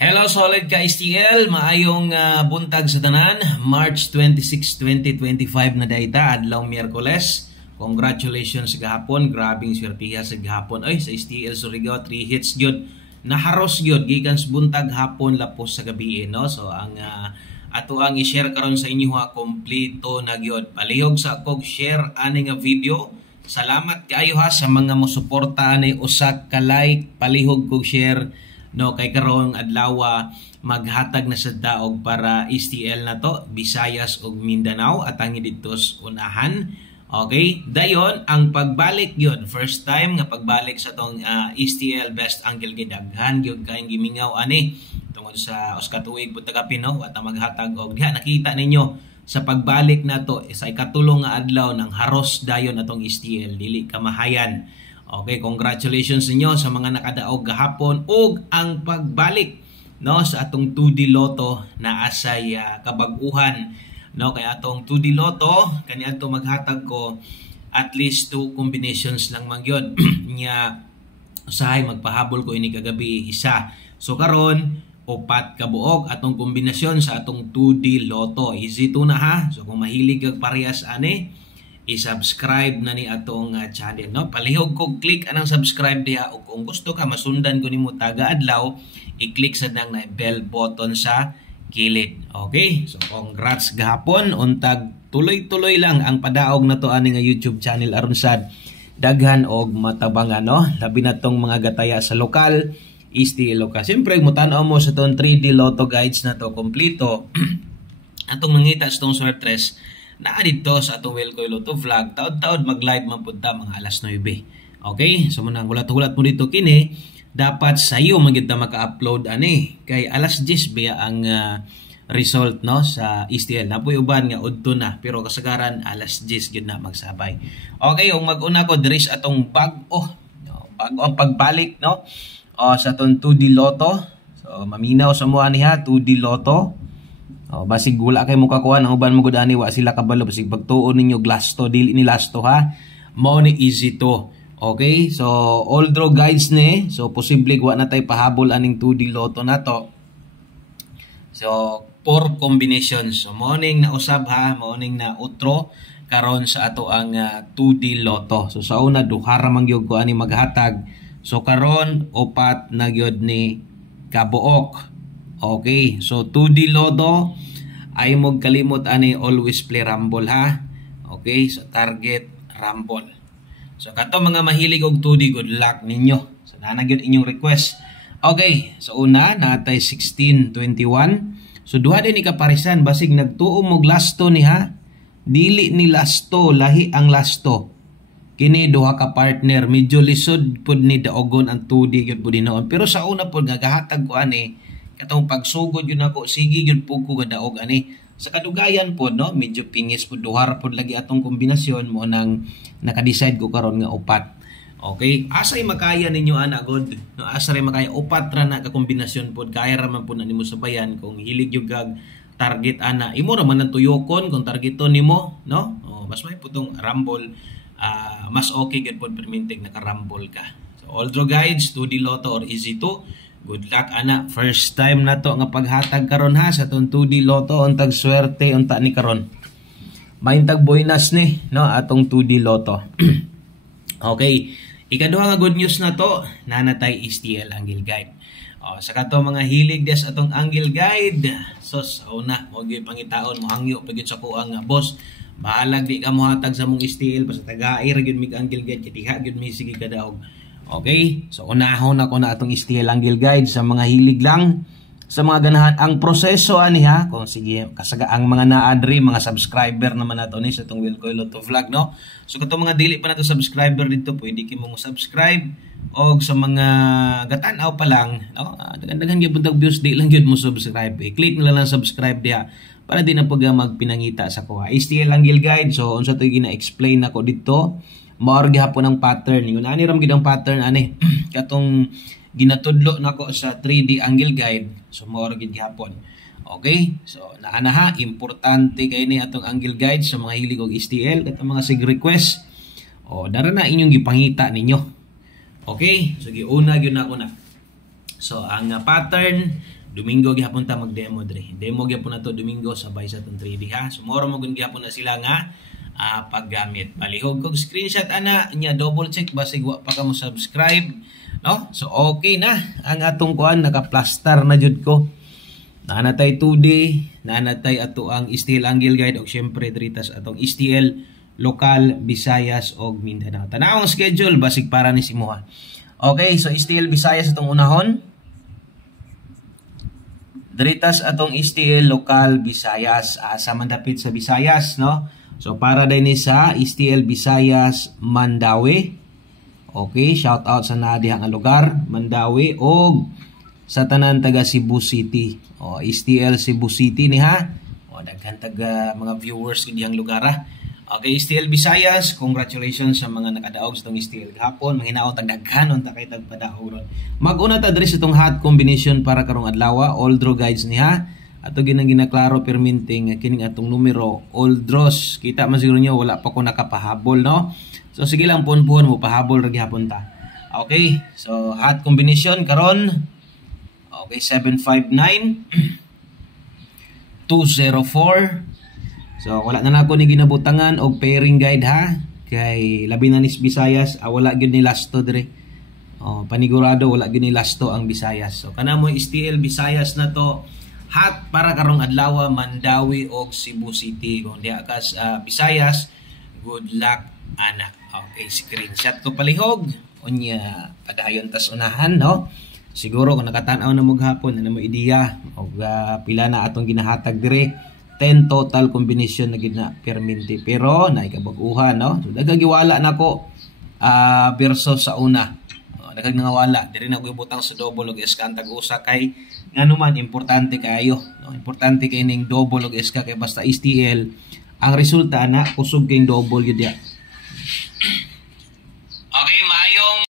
Hello solid ka STL, maayong buntag sa tanan. March 26, 2025 na dayta, adlaw Miyerkules. Congratulations sa gahapon, grabing swertiha sa gahapon. Ay sa STL Surigao 3 hits gyud. Naharos gyud gikan sa buntag hapon lapos sa gabi no. So ang ato ang i-share karon sa inyo ha, kompleto na gyud. Palihog sa akong share ani nga video. Salamat kaayo ha sa mga mosuporta ani usa ka like, palihog kog share. No, kay karong adlaw maghatag na sa daog para STL na to, Visayas ug Mindanao at ang dito unahan. Okay? Dayon ang pagbalik yun, first time nga pagbalik sa tong STL Best Angle gidaghan gyud kay gimingaw ani tungod sa uskatuig putagapi no, at maghatag og diha nakita ninyo sa pagbalik na to sa ikatulong nga adlaw ng haros dayon atong STL dili kamahayan. Okay, congratulations ninyo sa mga nakadaog gahapon ug ang pagbalik no sa atong 2D Lotto na asay kabag-uhan no kay atong 2D Lotto kaniadto maghatag ko at least 2 combinations lang man gyud nya usahay magpahabol ko ini kagabi isa. So karon upat ka buok atong kombinasyon sa atong 2D Lotto. Easy to na ha. So kung mahilig kag parehas ani i-subscribe na ni atong channel no. Palihog kog click anang subscribe diha ug kung gusto ka masundan ko nimo taga adlaw i-click sa nang na bell button sa kilid. Okay? So congrats gahapon untag tuloy-tuloy lang ang padaog na to ani nga YouTube channel aron sad daghan og matabangan no. Labi na tong mga gataya sa lokal, STL lokal. Siyempre mo tan-aw mo sa tong 3D Lotto guides na to kompleto. Atong mangita sa tong sortres na dito sa atong Wilcoy Lotto vlog. Taod-taod mag-live man pud ta mga alas 9. Okay? So munang hulat-hulat mo dito kini dapat sayo magid ta maka-upload ani kay alas 10 biya ang result no sa STL. Napoy uban nga udto na pero kasagaran alas 10 gyud na magsabay. Okay, ug mag-una ko diri sa atong bag-o ang pagbalik no sa atong 2D Lotto. So maminaw sa mo ani ha 2D Lotto. Basig wala kay mo kakuha ang uban mo gud ani wa sila kabalo basig pagtuon ninyo glasto dili ni lasto ha. Mao ni easy to. Okay? So all draw guides ni. So posible wa na tay pahabol aning 2D Lotto na to. So 4 combinations. So morning na usab ha, morning na utro karon sa ato ang 2D Lotto. So sa una duha ra man gyud ko ani maghatag. So karon upat na gyud ni kabuok. Okay, so 2D Lotto ay mo kalimot ani always play rumble ha. Okay, so target rumble. So kato mga mahilig og 2D good luck ninyo. So na gyud inyong request. Okay, so una natay 1621. So duha din ni kaparisan basig nagtuo mo lasto ni ha. Dili ni lasto, lahi ang lasto. Kini duha ka partner medyo lisod pud ni daogon ang 2D gyud pud noon. Pero sa una pud gagahatag ko ani katong pagsugod yun ako sige yun po ko gadaog ani sa kadugayan po no medyo pingis po duhar po lagi atong kombinasyon mo nang naka-decide ko karon nga upat. Okay, asay makaya ninyo ana god no asay makaya upat ra na ka kombinasyon po kaya ra man po na nimo sabayan kung hilig yung gag target ana imo ra man ang tuyokon kung targeton nimo no mas may putong rumble mas okay gid pod permintig naka-rumble ka. So all draw guides 2D Lotto or easy to. Good luck ana. First time na to nga paghatag karon ha sa tong 2D Lotto untag swerte unta ni karon. Maintag bonus ni no atong 2D Lotto. Okay, ikaduha nga good news na to nanatay STL Angle Guide. Sa kato mga hilig des atong Angle Guide. So sa una mo gyud pangitaon mo hangyo pagit sa kuang nga boss. Bahalag di ka mohatag sa mong STL basta taga-air gyud mig Angle Guide kitiha gyud mi sige kadaog. Okay, so unahon ako na atong STL Angle Guide sa mga hilig lang, sa mga ganahan ang proseso ani ha. Kung sige kasaga ang mga naadri mga subscriber naman nato ni sa tong Wilcoy Lotto vlog no. So katong mga dili pa nato subscriber dito pwede kimo subscribe og sa mga gatan-aw pa lang no. Daghan-daghan gyud buntag views di lang gyud mo subscribe. I-click na lang subscribe diha para di na pag magpinangita sa kuha. STL Angle Guide so unsa to gina-explain nako dito. Maor gihapon ang pattern. Ingon ani ram gid ang pattern ani katong ginatudlo nako sa 3D Angle Guide. So maor gid gihapon. Okay? So naana ha importante kay ni atong Angle Guide sa mga hilig og STL katong mga sig request. Dara na inyong gipangita ninyo. Okay? So giuna gyud nako na. So ang pattern Domingo gihapon ta mag-demo dre. Demo gyapon nato Domingo sabay sa tong 3D ha. So moro mo gyapon na sila nga paggamit. Palihog kog screenshot ana nya, double check basig wa pa ka mo subscribe, no? So okay na ang atong kuan, naka-plaster na jud ko. Naanatay 2D, naanatay ato ang STL Angle Guide og syempre dritas atong STL Local, Visayas og Mindanao. Tanawang schedule basig para ni simuha. Okay, so STL Visayas atong unahon. Dritas atong STL Local, Visayas, sa mandapit sa Visayas, no? So para din sa STL Visayas Mandawi. Okay, shout out sa nadihang lugar, Mandawi og sa tanan taga Cebu City. O STL Cebu City ni ha. O daghan taga mga viewers kidiyang lugar ha. Okay, STL Visayas, congratulations sa mga nakadaog sa itong STL gahapon. Manghinaon tagdaghan unta kay tagpadaog ron. Mag-una ta diri sa itong hot combination para karong adlaw, all draw guides niha. Ato ginaklaro perminting kining atong numero, all draws. Kita man siguro nyo wala pa ko nakapahabol, no? So sige lang puhon mo pahabol ra gihapon ta. Okay, so hot combination karon. Okay, 759 204. So wala na nako ni ginabutangan og pairing guide ha. Kay labi na ni Visayas, wala gyud ni lasto dire. Panigurado wala gyud ni lasto ang Visayas. So kana mo STL Visayas na to, hot para karong adlaw, Mandawi og Cebu City. Kung diha ka sa Visayas, good luck ana. Okay, screenshot ko palihog. Unya padayon tas unahan, no? Siguro kung nakatan-aw na mo gahapon, ano mo ideya og pila na atong ginahatag dire. 10 total combination na gina perminti, pero naikabag-uhan, no? So nagagiwala nako versus sa una. Daghang nangawala diri na ko ibutang sa double og SK antag usa kay nganuman importante kayo, no? Importante kay ning double og SK kay basta STL ang resulta na kusog kay double gyud ya. Okay, maayong.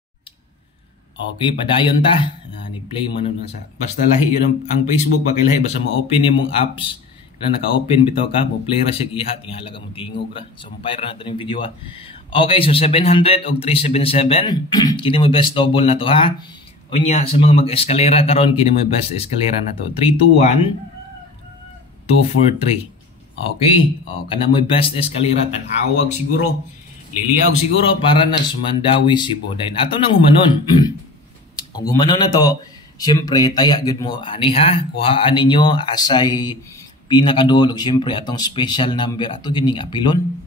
Okay, padayon ta. Ni play man nun sa basta lahi yun ang Facebook pa kay lahi basta mo-open nimong apps na naka-open bitaw ka, mo play ra siya iha, tingala ka mo tingog ra. So umpire na natin yung video ha. Okay, so 700 og 377. Kini mo best double na to ha. Unya sa mga mag-eskalera karon kini mo best eskalera na to. 321 243. Okay, kana mo best eskalera tan-awag siguro. Liliyaw siguro para na Mandawi, Cebu. Dayon ato nang humanon. Kung humanon na to, syempre taya gyud mo ani ha. Kuhaan ninyo asay pinakadulog, syempre atong special number ato gining apilon.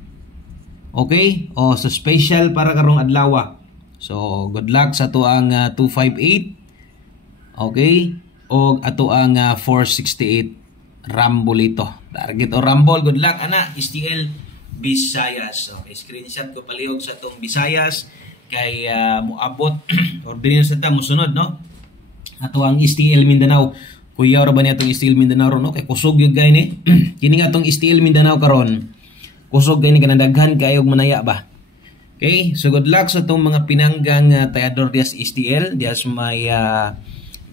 Okay? So special para karong adlaw. So good luck sa ato ang 258. Okay? O ato ang 468 Rumble ito. Target o Rumble, good luck ana STL Visayas. Okay, screenshot ko palihog sa atong Visayas kay moabot or dinyo sa ta mosunod, no? Ato ang STL Mindanao. Kuya ra ba niya itong STL Mindanao ron, no? Kay kusog yun gay ni. Kini nga itong STL Mindanao karon, kusog gay ni kanadaghan kayo manaya ba. Okay, so good luck sa itong mga pinanggang tayador dias STL, dias may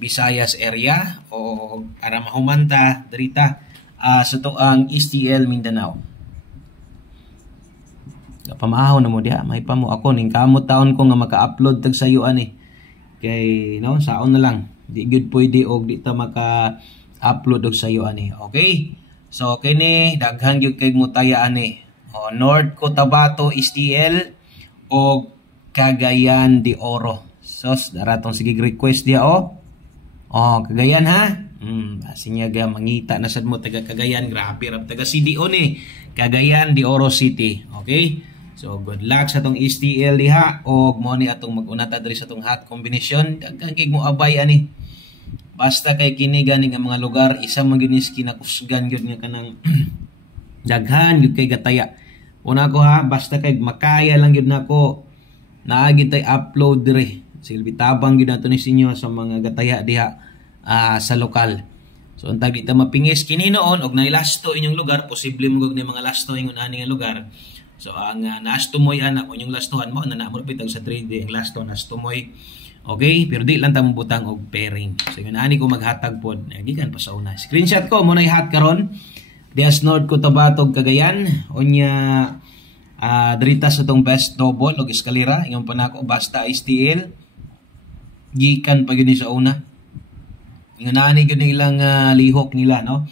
Visayas area o para mahumanta dirita sa ito ang STL Mindanao. Pamahaw na mo diha, may pa mo ako ning kamot taon ko nga maka-upload tag sayo ani. Kay no, saon na lang. Di good pwede og di ta maka-upload og sayo ani. Okay? So kini daghan gyud kay mutaya ani. North Cotabato STL og Cagayan de Oro. So daratong sige request dia Cagayan ha. Sinyaga mangita na sad mo taga Cagayan, grabe ra taga CDO ni Cagayan de Oro City. Okay? So good luck sa tong STL diha og mo ni atong mag-unata diri sa tong hot combination. Daghan kay mo abay ani. Basta kay kini gani nga mga lugar isa man gyud ni kinakusgan gyud nga kanang daghan gyud kay gataya. Una ko ha, basta kay makaya lang gyud nako naagi tay upload diri. Silbi tabang gyud nato ni sinyo sa mga gataya diha sa lokal. So untag di ta mapingis kini noon og nailasto inyong lugar, posible mo gud ni mga lasto ingon ani nga lugar. So ang nastumoy anak kung yung lastuhan mo na mo pitag sa 3D ang lasto nastumoy. Okay, pero di lang ta butang og pairing. So yun ani ko maghatag pod gikan pa sa una. Screenshot ko mo na i-hot karon. Dias North Cotabato Cagayan unya drita sa tong best double og eskalera ingon pa nako basta STL gikan pa gyud sa una. Nganani gyud ilang lihok nila, no?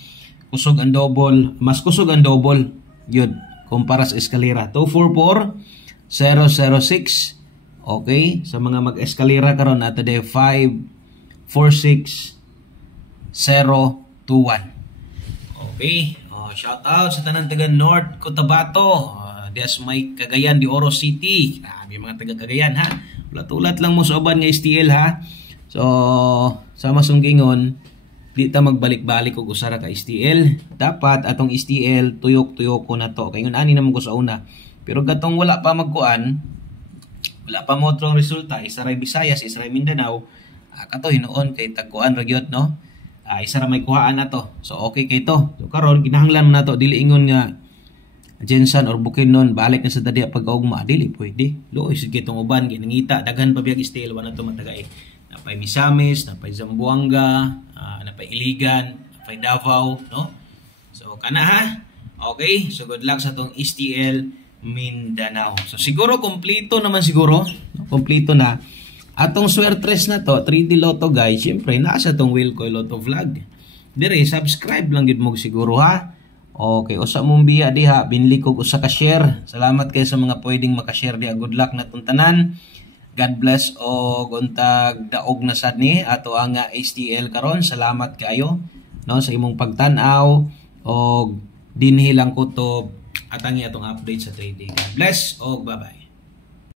Kusog ang double, mas kusog ang double yun kumpara sa eskalera. 244-006. Okay, sa mga mag-eskalera karon ato day 546-021. Okay, shout out sa tanan taga North Cotabato. Dias may Cagayan de Oro City. Grabe mga taga Cagayan ha. Ulat-ulat lang mo sa uban nga STL ha. So, sa masunggingon, di ta magbalik-balik og usara ka STL. Dapat atong STL tuyok-tuyok ko na to. Kay ngun ani naman ko sa una. Pero gatong wala pa magkuan, wala pa mo trong resulta, isa ray Visayas, isa ray Mindanao, kato hinuon kay tagkuan ra gyud no. Isa ra may kuhaan na to. So okay kay to. So karon kinahanglan mo na to dili ingon nga Jensen or Bukidnon balik na sa tadi pag-augma dili pwede. Luoy sige tong uban ginangita daghan pa biyag STL wala to matagay. Napay Misamis, napay Zamboanga, napay Iligan, napay Davao, no? So kana ha. Okay, so good luck sa tong STL Mindanao. So siguro kompleto naman siguro, no? Kompleto na. Atong swertres na to, 3D Lotto guys, syempre nasa tong Wilcoy Lotto Vlog. Dire subscribe lang gid mo siguro ha. Okay, usa mong biya diha, binli ko usa ka share. Salamat kay sa mga pwedeng maka-share diha. Good luck na tong tanan. God bless o untag daog na sad ni ato ang STL karon. Salamat kayo no sa imong pagtan-aw o dinhi lang ko to atangi atong update sa trading. God bless o bye-bye.